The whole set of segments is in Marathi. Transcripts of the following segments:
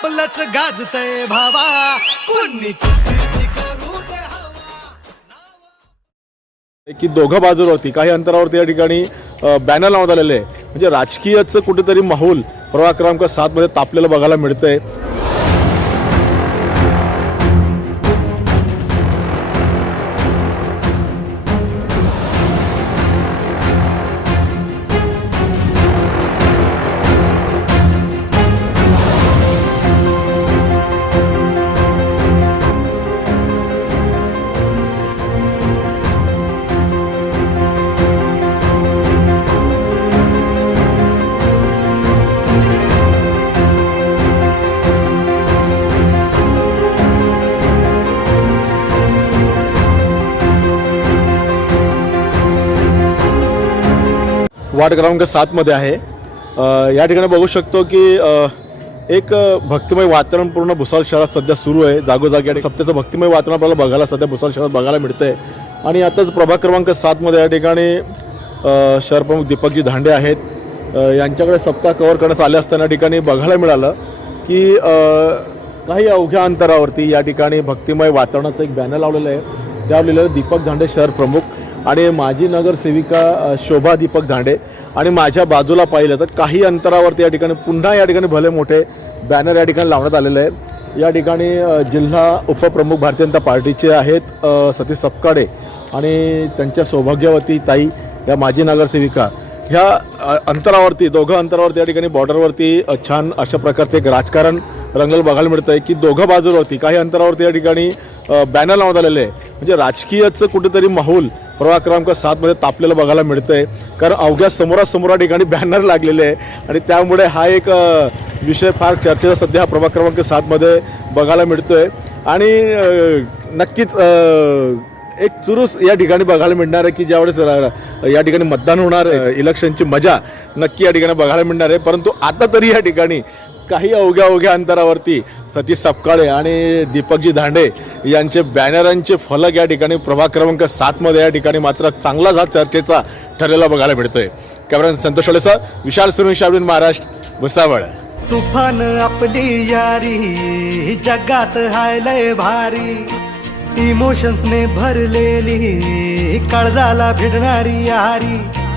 आपलंच गाजतय भावा. कुणी किती करू दे हवा. की दोघं बाजूला होती. काही अंतरावरती या ठिकाणी बॅनर लावण्यात आलेले आहे. म्हणजे राजकीयच कुठेतरी माहोल प्रभाग क्रमांक सात मध्ये तापलेलं बघायला मिळतंय. वार्ड क्रमांक सातमध्ये आहे. या ठिकाणी बघू शकतो की एक भक्तिमय वातावरण पूर्ण भुसावळ शहरात सध्या सुरू आहे. जागोजागी आणि सत्याचं भक्तिमय वातावरण आपल्याला बघायला सध्या भुसावळ शहरात बघायला मिळतं आहे आणि आताच प्रभाग क्रमांक सातमध्ये या ठिकाणी शहरप्रमुख शहर प्रमुख दीपकजी धांडे आहेत. यांच्याकडे सप्ताह कव्हर करण्यात आले असताना या ठिकाणी बघायला मिळालं की काही अवघ्या अंतरावरती या ठिकाणी भक्तिमय वातावरणाचं एक बॅनर लावलेलं आहे. त्यावर लिहिलेलं दीपक धांडे शहर प्रमुख. आणि माजी नगरसेविका शोभा दीपक धांडे आणि माझ्या बाजूला पाहिलं तर काही अंतरावरती या ठिकाणी पुन्हा या ठिकाणी भले मोठे बॅनर या ठिकाणी लावण्यात आलेले आहे या ठिकाणी जिल्हा उपप्रमुख भारतीय जनता पार्टीचे आहेत सतीश सपकाडे आणि त्यांच्या सौभाग्यवती ताई या माजी नगरसेविका. ह्या अंतरावरती दोघं अंतरावरती या ठिकाणी बॉर्डरवरती छान अशा प्रकारचे एक राजकारण रंगल बघायला मिळतं आहे की दोघं बाजूवरती काही अंतरावरती या ठिकाणी बॅनर लावण्यात आलेले आहे. म्हणजे राजकीयचं कुठेतरी माहोल प्रवाह क्रमांक सातमध्ये तापलेलं बघायला मिळतंय. कारण अवघ्या समोरासमोरा ठिकाणी बॅनर लागलेले आहे. आणि त्यामुळे हा एक विषय फार चर्चेचा सध्या हा प्रभाग क्रमांक सातमध्ये बघायला मिळतोय. आणि नक्कीच एक चुरूस या ठिकाणी बघायला मिळणार आहे की ज्यावेळेस या ठिकाणी मतदान होणार आहे इलेक्शनची मजा नक्की या ठिकाणी बघायला मिळणार आहे. परंतु आता तरी या ठिकाणी काही अवघ्या अवघ्या अंतरावरती सतीश सपकाळे आणि दीपकजी धांडे यांचे बॅनरांचे फलक या ठिकाणी प्रभाग क्रमांक सातमध्ये या ठिकाणी मात्र चांगलाच हा चर्चेचा ठरलेला बघायला मिळतोय. Camera Santosh sir Vishal Suresh Maharashtra Bhusawal. तुफान आपली यारी जगात हायलय भारी. इमोशन्सने भरलेली काळजाला भिडणारी यारी.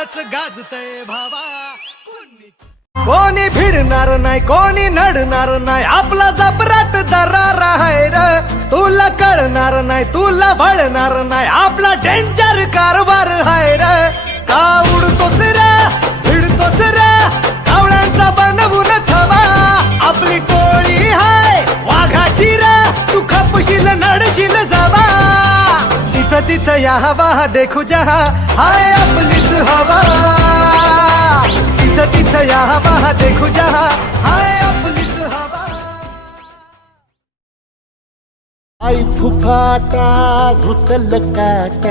आपलंच गाजतय भावा. कोणी भिडणार नाही कोणी नडणार नाही आपला जबराट दरार आहे र. तुला कळणार नाही तुला भळणार नाही आपला डेंजर कारभार आहे र. का उडतोस र? भिडतोस र? कावळ्यांचा बनवून थवा आपली टोळी हाय वाघाची र. तू खपशील नडशील जावा. तिथं तिथं हवा देखू जहा हाय आपलीच हवा तिथं तिथं या हवा देखू जहा हाय आई फुफाटा रुतल काट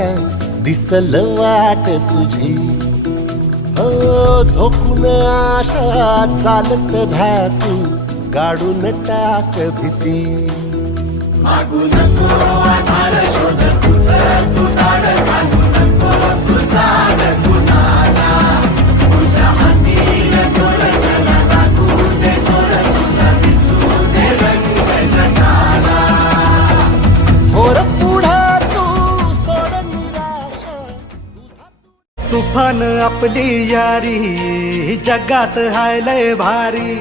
दिसल वाट तुझी हो झोपून आशा चालत धातू गाडून टाक भीती तू सोड निराश तुफान आपली यारी जगात हाय लय भारी.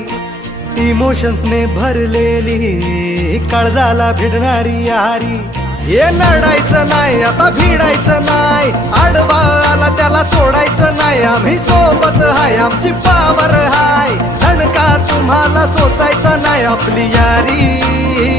इमोशन्सने भरलेली काळजाला भिडणारी यारी. हे लढायचं नाही आता भिडायचं नाही. आडवा आला त्याला सोडायचं नाही. आम्ही सोबत हाय आमची पावर हाय. धणका तुम्हाला सोसायचा नाही आपली यारी.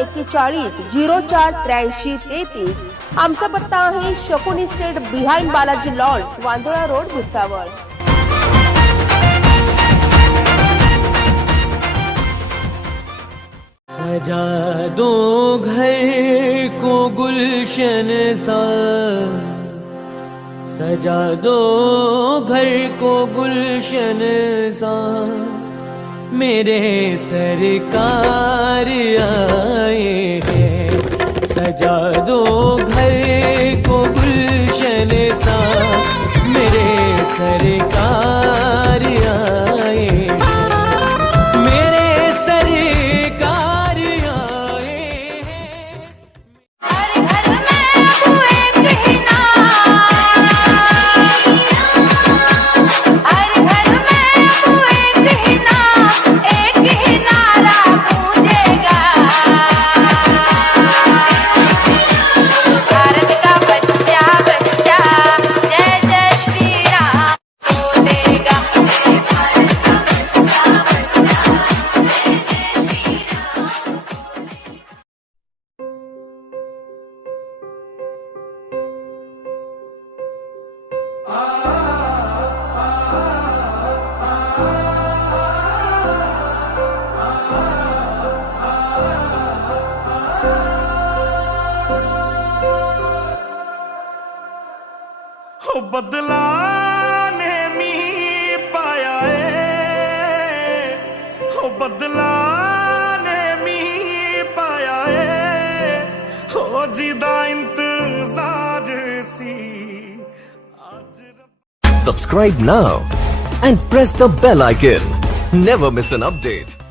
एक्केचाळीस, झिरो चार त्र्याऐंशी तेहतीस. आमचा पत्ता आहे Shakuni state behind Balaji lawns Wandhola road, Bhusawal. सजा दो घर को गुलशन सा। सजा दो घर को गुलशन सा। मेरे सरकार हैं ਬਦਲਾ ਨੇ ਮੀ ਪਾਇਆ ਏ ਹੋ ਬਦਲਾ ਨੇ ਮੀ ਪਾਇਆ ਏ ਹੋ ਜਿਹਦਾ ਇੰਤਜ਼ਾਰ subscribe now and press the bell icon. Never miss an update.